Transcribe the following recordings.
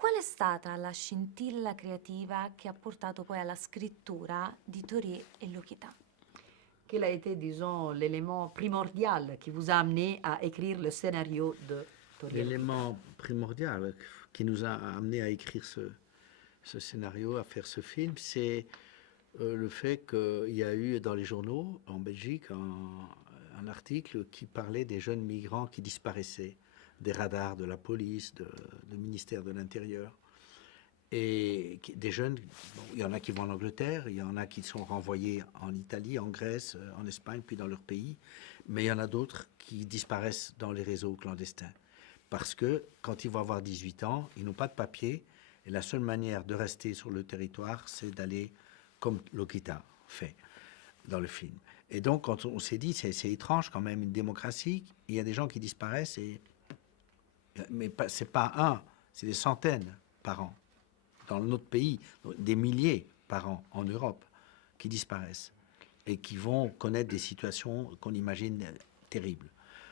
Qual è stata la scintilla creativa che ha portato poi alla scrittura di Tori e Lokita? Quel a été, disons, l'élément primordial qui vous a amené à écrire le scénario de Tori et Lokita? L'élément primordial qui nous a amené à écrire ce scénario, à faire ce film, c'est le fait qu'il y a eu dans les journaux en Belgique un article qui parlait des jeunes migrants qui disparaissaient des radars de la police, du ministère de l'Intérieur. Et des jeunes, bon, il y en a qui vont en Angleterre, il y en a qui sont renvoyés en Italie, en Grèce, en Espagne, puis dans leur pays, mais il y en a d'autres qui disparaissent dans les réseaux clandestins. Parce que quand ils vont avoir 18 ans, ils n'ont pas de papier, et la seule manière de rester sur le territoire, c'est d'aller comme Lokita fait dans le film. Et donc, quand on s'est dit, c'est étrange quand même, une démocratie, il y a des gens qui disparaissent, mais c'est pas un, c'est des centaines par an. Dans notre pays, des milliers par an en Europe qui disparaissent et qui vont connaître des situations qu'on imagine terribles.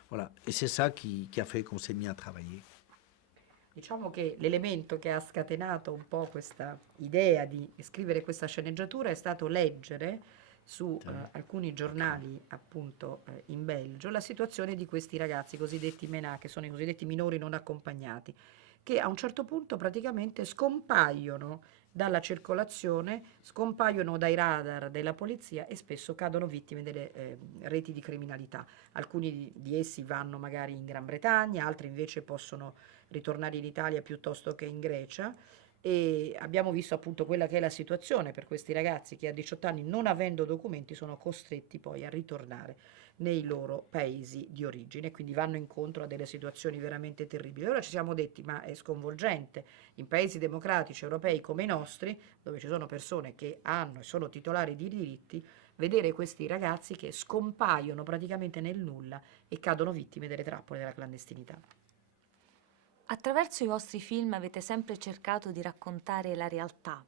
Voilà. Et c'est ça qui a fait qu'on s'est mis à travailler. Diciamo che l'elemento che ha scatenato un po' questa idea di scrivere questa sceneggiatura è stato leggere su alcuni giornali appunto in Belgio la situazione di questi ragazzi cosiddetti MENA, che sono i cosiddetti minori non accompagnati, che a un certo punto praticamente scompaiono dalla circolazione, scompaiono dai radar della polizia e spesso cadono vittime delle reti di criminalità. Alcuni di essi vanno magari in Gran Bretagna, altri invece possono ritornare in Italia piuttosto che in Grecia, e abbiamo visto appunto quella che è la situazione per questi ragazzi che a 18 anni, non avendo documenti, sono costretti poi a ritornare nei loro paesi di origine, quindi vanno incontro a delle situazioni veramente terribili. Allora ci siamo detti, ma è sconvolgente in paesi democratici europei come i nostri, dove ci sono persone che hanno e sono titolari di diritti, vedere questi ragazzi che scompaiono praticamente nel nulla e cadono vittime delle trappole della clandestinità. Attraverso i vostri film avete sempre cercato di raccontare la realtà.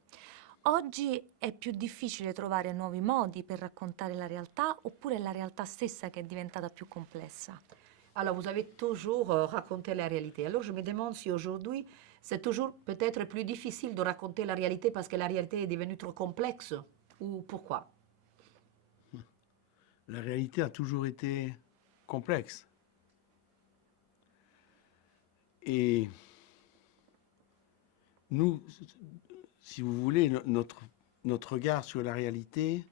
Oggi è più difficile trovare nuovi modi per raccontare la realtà oppure è la realtà stessa che è diventata più complessa? Alors, vous avez toujours raconté la réalité. Alors, je me demande si aujourd'hui, c'est toujours peut-être plus difficile de raconter la réalité parce que la réalité est devenue trop complexe, ou pourquoi? La réalité a toujours été complexe. Et nous, si vous voulez, notre regard sur la réalité,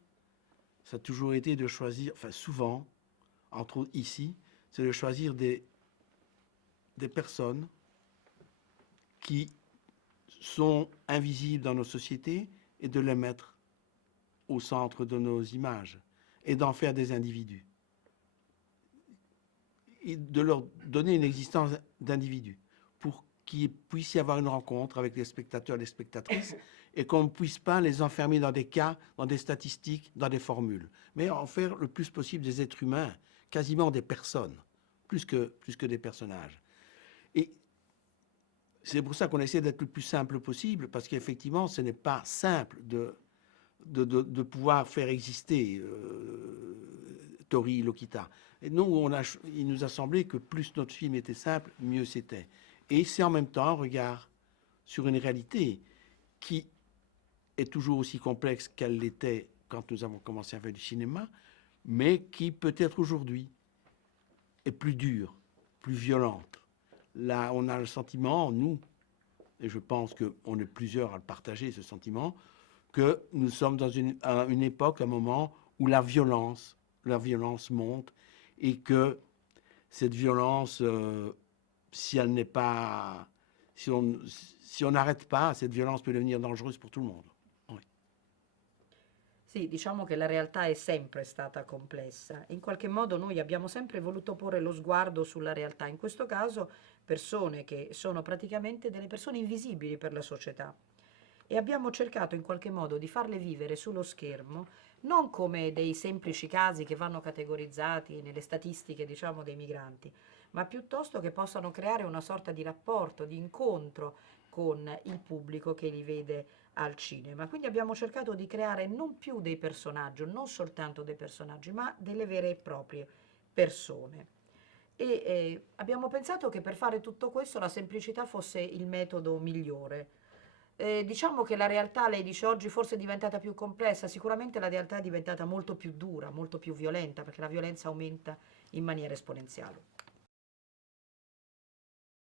ça a toujours été de choisir, enfin souvent, entre autres ici, c'est de choisir des personnes qui sont invisibles dans nos sociétés et de les mettre au centre de nos images et d'en faire des individus. Et de leur donner une existence d'individus pour qu'il puisse y avoir une rencontre avec les spectateurs et les spectatrices et qu'on ne puisse pas les enfermer dans des cas, dans des statistiques, dans des formules, mais en faire le plus possible des êtres humains, quasiment des personnes, plus que des personnages. Et c'est pour ça qu'on essaie d'être le plus simple possible, parce qu'effectivement, ce n'est pas simple de pouvoir faire exister Tori Lokita. Et nous, il nous a semblé que plus notre film était simple, mieux c'était. Et c'est en même temps un regard sur une réalité qui est toujours aussi complexe qu'elle l'était quand nous avons commencé à faire du cinéma, mais qui peut-être aujourd'hui est plus dure, plus violente. Là, on a le sentiment, nous, et je pense qu'on est plusieurs à le partager, ce sentiment, que nous sommes dans une époque, un moment où la violence monte et que cette violence, si elle n'est pas, si on n'arrête pas, cette violence peut devenir dangereuse pour tout le monde. Oui. Sì, diciamo che la realtà è sempre stata complessa. In qualche modo noi abbiamo sempre voluto porre lo sguardo sulla realtà, in questo caso persone che sono praticamente delle persone invisibili per la società. E abbiamo cercato in qualche modo di farle vivere sullo schermo non come dei semplici casi che vanno categorizzati nelle statistiche, diciamo, dei migranti, ma piuttosto che possano creare una sorta di rapporto, di incontro con il pubblico che li vede al cinema. Quindi abbiamo cercato di creare non più dei personaggi, non soltanto dei personaggi, ma delle vere e proprie persone. e abbiamo pensato che per fare tutto questo la semplicità fosse il metodo migliore. Diciamo che la realtà, lei dice oggi forse è diventata più complessa, sicuramente la realtà è diventata molto più dura, molto più violenta, perché la violenza aumenta in maniera esponenziale.